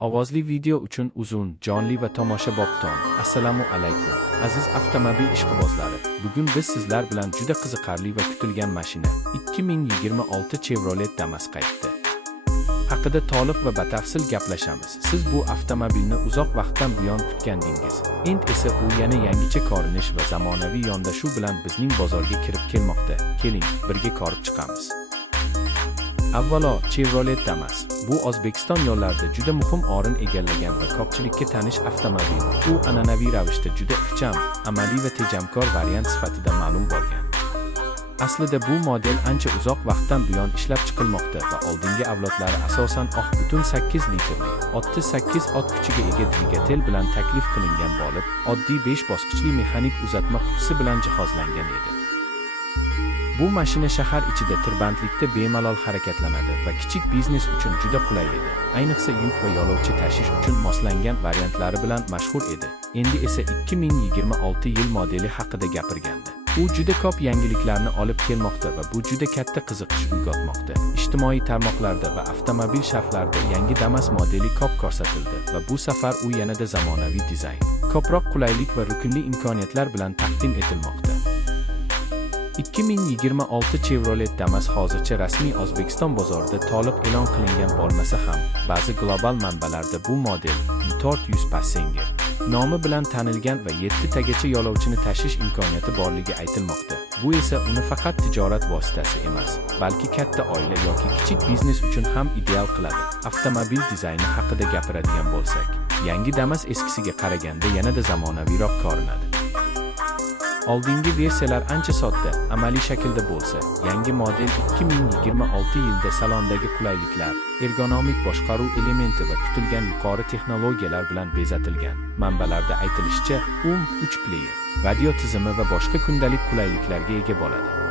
Ovozli video uchun uzun, jonli va tomoshabobton. Assalomu alaykum, aziz avtomobil ishqibozlari. Bugun biz sizlar bilan juda qiziqarli va kutilgan mashina 2026 Chevrolet Damas qaytdi haqida to'liq va batafsil gaplashamiz. Siz bu avtomobilni uzoq vaqtdan buyon kutgandingiz. Endi esa u yana yangicha ko'rinish va zamonaviy yondashuv bilan bizning bozorga kirib kelmoqda. Keling, birga ko'rib chiqamiz. Avvalo, Chevrolet Damas. Bu O'zbekiston yo'llarida juda muhim o'rin egallagan va ko'pchilikka tanish avtomobil. U an'anaviy ravishda juda ixcham, amaliy va tejamkor variant sifatida ma'lum bo'lgan. Aslida bu model ancha uzoq vaqtdan buyon ishlab chiqilmoqda va oldingi avlodlari asosan 8.8 litrli 38 ot kuchiga ega dvigatel bilan taklif qilingan bo'lib, oddiy 5 bosqichli mexanik uzatma qutisi bilan jihozlangan edi. Bu mashina shahar ichida tirbandlikda bemalol harakatlanadi va kichik biznes uchun juda qulay edi. Ayniqsa yuk va yo'lovchi tashish uchun moslangan variantlari bilan mashhur edi. Endi esa 2026 yil modeli haqida gapirganda, u juda ko'p yangiliklarni olib kelmoqda va bu juda katta qiziqish uyg'otmoqda. Ijtimoiy tarmoqlarda va avtomobil sharhlarida yangi Damas modeli ko'p ko'rsatildi va bu safar u yanada zamonaviy dizayn, ko'proq qulaylik va ruknli imkoniyatlar bilan taqdim etilmoqda. 2026 Chevrolet Damas hozircha rasmiy O'zbekiston bozorida to'liq e'lon qilingan bo'lmasa ham, ba'zi global manbalarda bu model 400 Passenger nomi bilan tanilgan va 7 tagacha yo'lovchini tashish imkoniyati borligi aytilmoqda. Bu esa uni faqat tijorat vositasi emas, balki katta oila yoki kichik biznes uchun ham ideal qiladi. Avtomobil dizayni haqida gapiradigan bo'lsak, yangi Damas eskisiga qaraganda yanada zamonaviyroq ko'rinadi. Oldingi versiyalar ancha sodda, amaliy shaklda bo'lsa, yangi model 2026 yilda salondagi qulayliklar, ergonomik boshqaruv elementi va kutilgan yuqori texnologiyalar bilan bezatilgan. Manbalarda aytilishicha, u 3 player, radio tizimi va boshqa kundalik qulayliklarga ega bo'ladi.